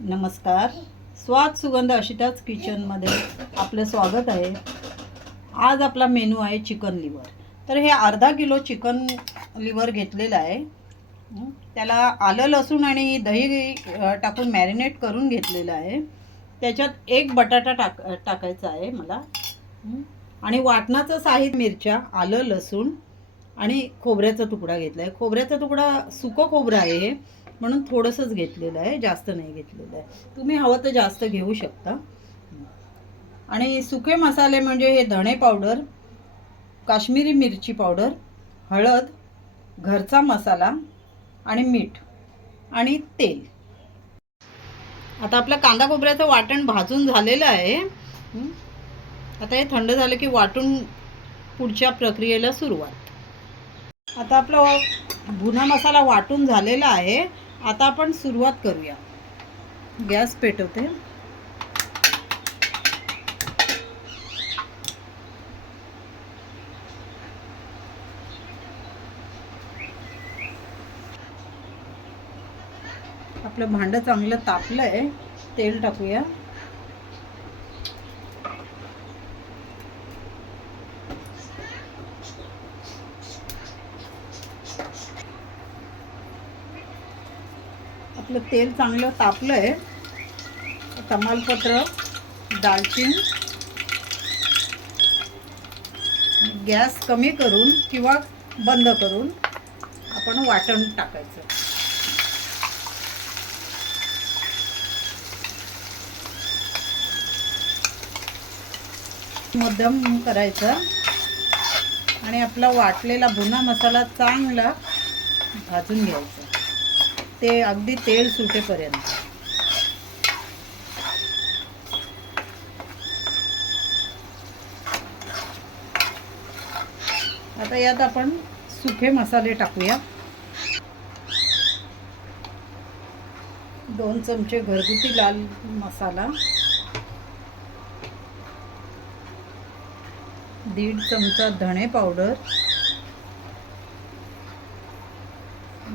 नमस्कार. स्वाद सुगंध अशिताच किचनमध्ये आपलं स्वागत आहे. आज आपला मेनू आहे चिकन लिव्हर. तर हे अर्धा किलो चिकन लिव्हर घेतलेलं आहे. त्याला आलं लसूण आणि दही टाकून मॅरिनेट करून घेतलेलं आहे. त्याच्यात एक बटाटा टाकायचा आहे मला. आणि वाटणाचं साहित्य मिरच्या, आलं लसूण आणि खोबऱ्याचा तुकडा घेतला आहे. खोबऱ्याचा तुकडा सुकं खोबरं आहे हे, म्हणून थोडंसंच घेतलेलं आहे, जास्त नाही घेतलेलं आहे. तुम्ही हवं तर जास्त घेऊ शकता. आणि सुके मसाले म्हणजे हे धणे पावडर, काश्मीरी मिरची पावडर, हळद, घरचा मसाला आणि मीठ आणि तेल. आता आपलं कांदा खोबऱ्याचं वाटण भाजून झालेलं आहे. आता हे थंड झालं की वाटून पुढच्या प्रक्रियेला सुरुवात. आता आपला भुना मसाला वाटून झालेला आहे. आता आपण सुरुवात करूया. गॅस पेटवते. आपलं भांडं चांगलं तापलं आहे. तेल टाकूया. आपलं तेल चांगलं तापलं आहे. तमालपत्र, दालचिनी, गॅस कमी करून किंवा बंद करून आपण वाटण टाकायचं. मध्यम करायचं आणि आपला वाटलेला भुना मसाला चांगला भाजून घ्यायचा, ते अगदी तेल सुटेपर्यंत. आता यात आपण सुके मसाले टाकूया. 2 चमचे घरगुती लाल मसाला, 1.5 चमचा धणे पावडर,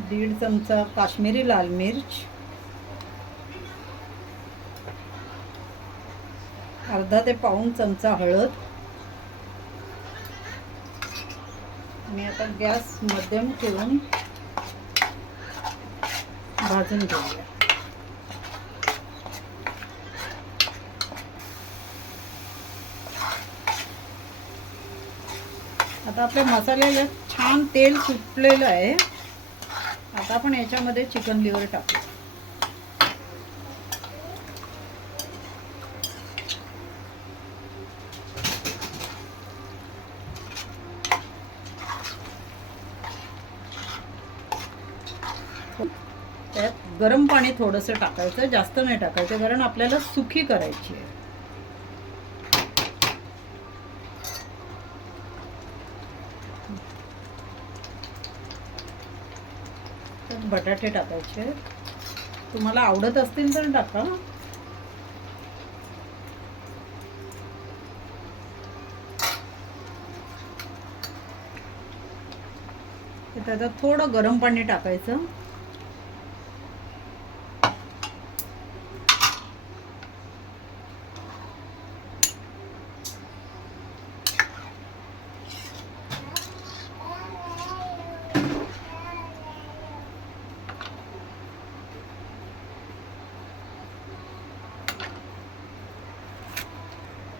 1.5 चमचा काश्मीरी लाल मिर्च, अर्धा ते पाऊण चमचा हळद. आणि आता गॅस मध्यम ठेवून भाजून घेऊया. आता आपल्या मसाल्याला छान तेल सुटलेलं आहे. आता आपण याच्यामध्ये चिकन लिव्हर टाकू. त्यात गरम पाणी थोडंसं टाकायचं, जास्त नाही टाकायचं, कारण आपल्याला सुकी करायची आहे. त्यात बटाटे टाकायचे. तुम्हाला आवडत असतील तर टाका. त्याच्यात थोडं गरम पाणी टाकायचं.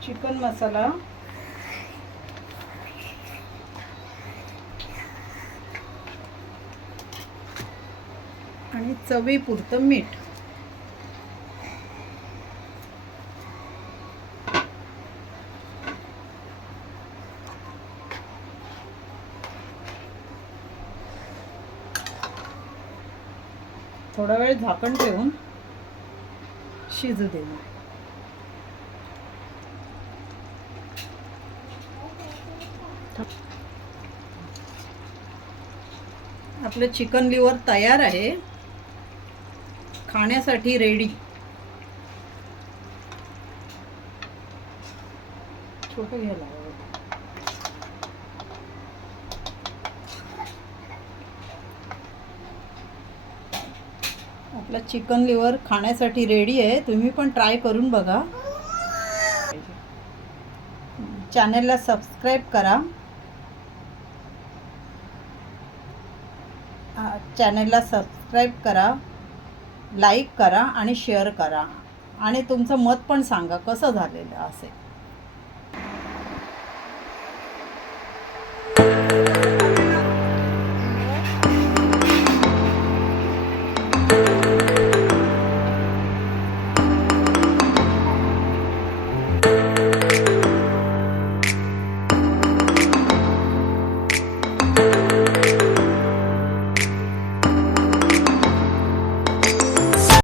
चिकन मसाला, आणि चवीपुरतं मीठ. थोडा वेळ झाकण ठेवून शिजू देऊ. आपलं चिकन लिव्हर तयार आहे, खाण्यासाठी रेडी. छोटं घ्यायला आपला चिकन लिव्हर खाण्यासाठी रेडी आहे. तुम्ही पण ट्राय करून बघा. चॅनलला सबस्क्राईब करा. चॅनलला सबस्क्राईब करा, लाईक करा आणि शेअर करा आणि तुमचं मत पण सांगा कसं झालेलं असेल.